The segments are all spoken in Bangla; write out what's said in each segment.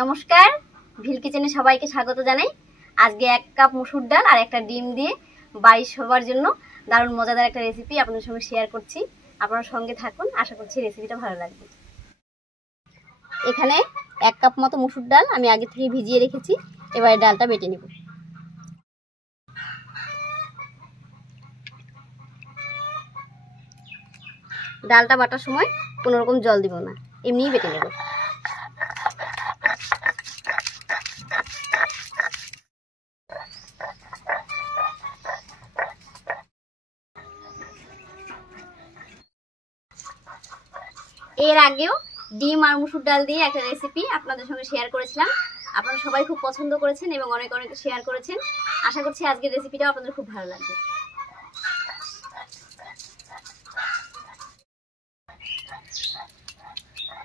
নমস্কার, ভিল কিচেনে সবাইকে স্বাগত জানাই। আজকে 1 কাপ মসুর ডাল আর একটা ডিম দিয়ে বাড়ির সবার জন্য দারুণ মজাদার একটা রেসিপি আপনাদের সঙ্গে শেয়ার করছি। আপনারা সঙ্গে থাকুন, আশা করছি রেসিপিটা ভালো লাগবে। এখানে 1 কাপ মতো মসুর ডাল আমি আগে থেকে ভিজিয়ে রেখেছি। এবারে ডালটা বেটে নেব। ডালটা বাটার সময় কোনো রকম জল দিব না, এমনিই বেটে নেব। এর আগেও ডিম আর মসুর ডাল দিয়ে একটা রেসিপি আপনাদের সঙ্গে শেয়ার করেছিলাম। আপনারা সবাই খুব পছন্দ করেছেন এবং অনেক অনেক শেয়ার করেছেন। আশা করছি আজকের রেসিপিটাও আপনাদের খুব ভালো লাগবে।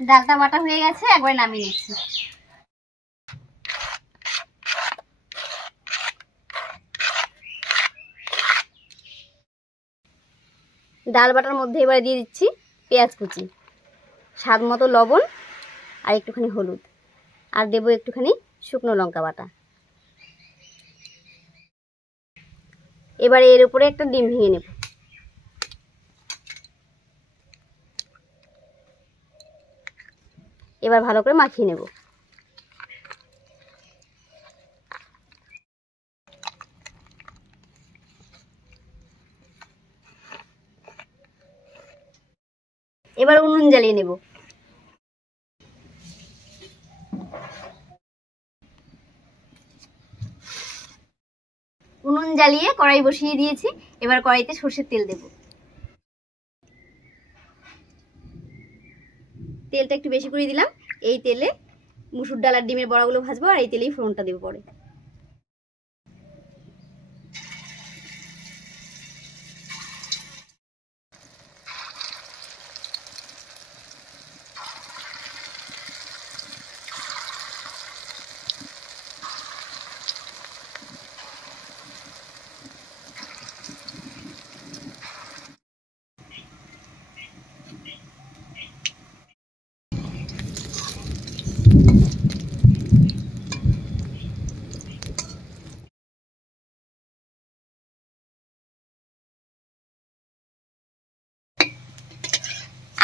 ডালটা বাটা হয়ে গেছে, একবার নামিয়ে নিচ্ছি। ডাল বাটার মধ্যে এবারে দিয়ে দিচ্ছি পেঁয়াজ কুচি, স্বাদ মতো লবণ আর একটুখানি হলুদ, আর দেবো একটুখানি শুকনো লঙ্কা বাটা। এবারে এর উপরে একটা ডিম ভেঙে নেব। এবার ভালো করে মাখিয়ে নেব। এবার উনুন জ্বালিয়ে নেব। উনুন জ্বালিয়ে কড়াই বসিয়ে দিয়েছি। এবার কড়াইতে সরষের তেল দেব। তেলটা একটু বেশি করে দিলাম। এই তেলে মসুর ডাল আর ডিমের বড়াগুলো ভাজবো, আর এই তেলেই ফোড়নটা দেবো পরে।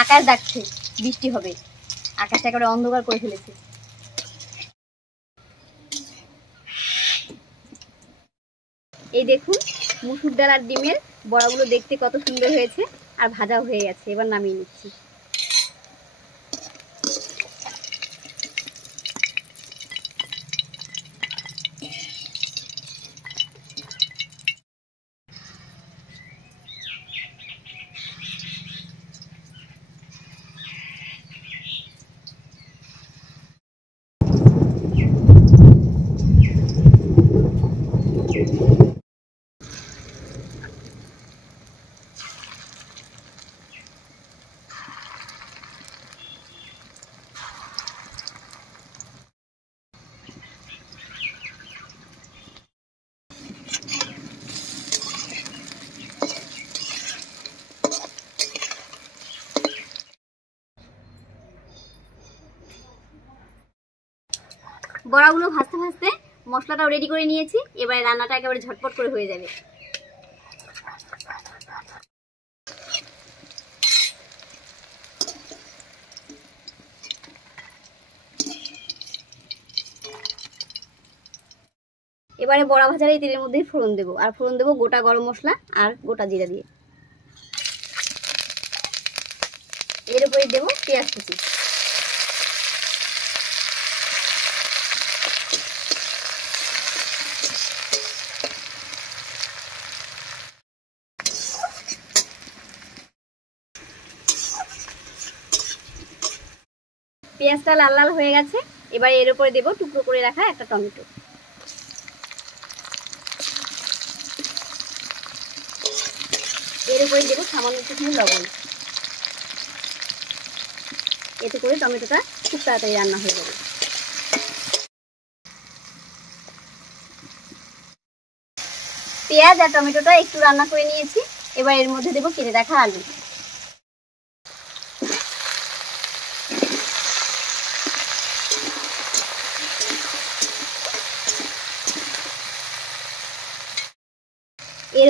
আকাশ ডাকছে, বৃষ্টি হবে। আকাশটা একেবারে অন্ধকার করে ফেলেছে। এই দেখুন, মসুর ডাল আর ডিমের বড়াগুলো দেখতে কত সুন্দর হয়েছে, আর ভাজাও হয়ে গেছে। এবার নামিয়ে নিচ্ছি। বড়াগুলো ভাজতে ভাজতে মশলাটাও রেডি করে নিয়েছি। এবারে রান্নাটা একেবারে ঝটপট করে হয়ে যাবে। এবারে বড়া ভাজার এই তেলের মধ্যেই ফোড়ন দেবো, আর ফোড়ন দেবো গোটা গরম মশলা আর গোটা জিরা দিয়ে। এর উপরে দেবো পেঁয়াজ কুচি। পেঁয়াজটা লাল লাল হয়ে গেছে। এবার এর উপরে দেবো টুকরো করে রাখা একটা টমেটো। এর উপরে দেবো সামান্য একটুখানি লবণ। এতে করে টমেটোটা খুব তাড়াতাড়ি রান্না হয়ে যাবে। পেঁয়াজ আর টমেটোটা একটু রান্না করে নিয়েছি। এবার এর মধ্যে দেবো কেটে রাখা আলু।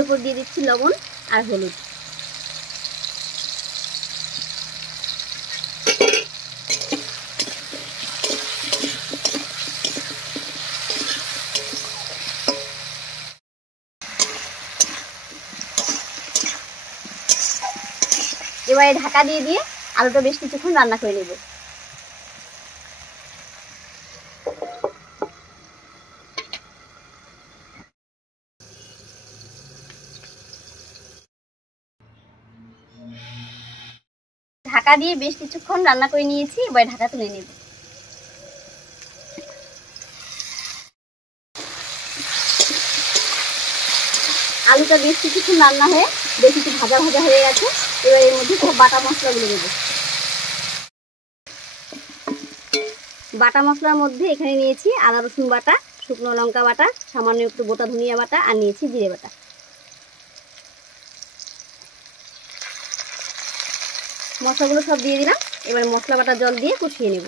উপর দিয়ে দিচ্ছি লবণ আর হলুদ। এবারে ঢাকা দিয়ে দিয়ে আলুটা বেশ কিছুক্ষণ রান্না করে নেব। ঢাকা দিয়ে বেশ কিছুক্ষণ রান্না করে নিয়েছি, এবারে ঢাকা তুলে নেব। আলুটা বেশ কিছুক্ষণ রান্না হয়ে বেশ কিছু ভাজা ভাজা হয়ে গেছে। এবার এর মধ্যে সব বাটা মশলাগুলো দেবো। বাটা মশলার মধ্যে এখানে নিয়েছি আদা রসুন বাটা, শুকনো লঙ্কা বাটা, সামান্য একটু গোটা ধনিয়া বাটা আর নিয়েছি জিরে বাটা। মশলাগুলো সব দিয়ে দিলাম। এবার মশলা বাটা জল দিয়ে কষিয়ে নেব।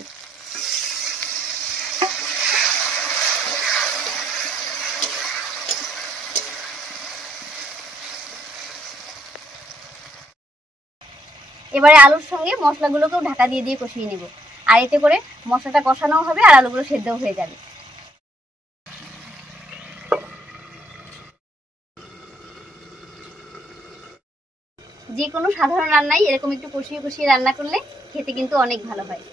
এবারে আলুর সঙ্গে মশলাগুলোকেও ঢাকা দিয়ে দিয়ে কষিয়ে নেব। আর এতে করে মশলাটা কষানো হবে আর আলুগুলো সেদ্ধও হয়ে যাবে। যে কোনো সাধারণ রান্নাই এরকম একটু কষিয়ে কষিয়ে রান্না করলে খেতে কিন্তু অনেক ভালো হয়।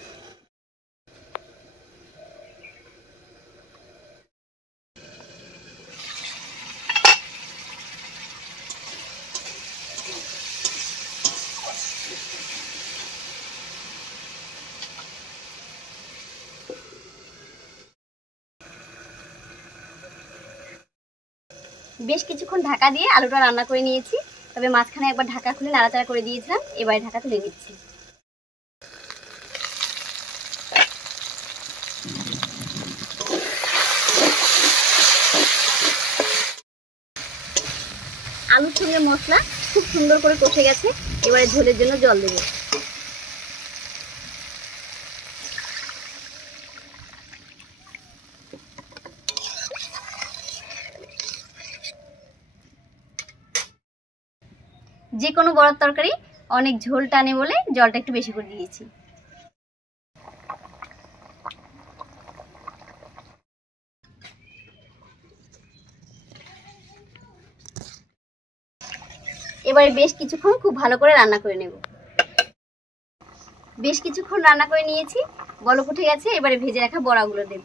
বেশ কিছুক্ষণ ঢাকা দিয়ে আলুটা রান্না করে নিয়েছি, তবে মাঝখানে একবার ঢাকা খুলে নাড়াচাড়া করে দিয়েছিলাম। এবারে ঢাকা তুলে নিচ্ছি। আলুর সঙ্গে মশলা খুব সুন্দর করে কষে গেছে। এবারে ঝোলের জন্য জল দেব। যে কোনো বড় তরকারি অনেক ঝোল টানে বলে জলটা একটু বেশি করে দিয়েছি। এবারে বেশ কিছুক্ষণ খুব ভালো করে রান্না করে নেব। বেশ কিছুক্ষণ রান্না করে নিয়েছি, বলক উঠে গেছে। এবারে ভেজে রাখা বড়াগুলো দেব।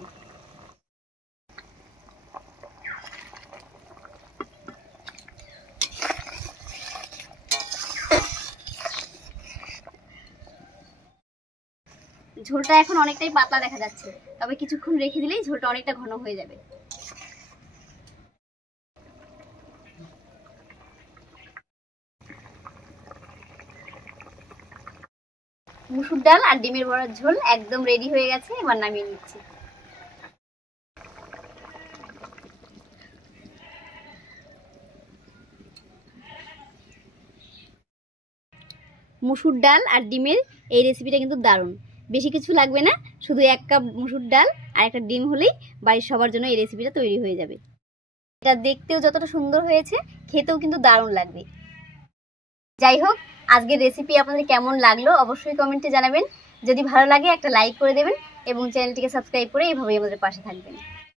ঝোলটা এখন অনেকটাই পাতলা দেখা যাচ্ছে, তবে কিছুক্ষণ রেখে দিলেই ঝোলটা অনেকটা ঘন হয়ে যাবে। মুসুর ডাল আর ডিমের বড়ার ঝোল একদম রেডি হয়ে গেছে। এবার নামিয়ে নিচ্ছি। মুসুর ডাল আর ডিমের এই রেসিপিটা কিন্তু দারুণ। বেশি কিছু লাগবে না, শুধু 1 কাপ মুসুর ডাল আর একটা ডিম হলেই বাড়ির সবার জন্য এই রেসিপিটা তৈরি হয়ে যাবে। এটা দেখতেও যতটা সুন্দর হয়েছে, খেতেও কিন্তু দারুণ লাগবে। যাই হোক, আজকের রেসিপি আপনাদের কেমন লাগলো অবশ্যই কমেন্টে জানাবেন। যদি ভালো লাগে একটা লাইক করে দেবেন এবং চ্যানেলটিকে সাবস্ক্রাইব করে এইভাবেই আমাদের পাশে থাকবেন।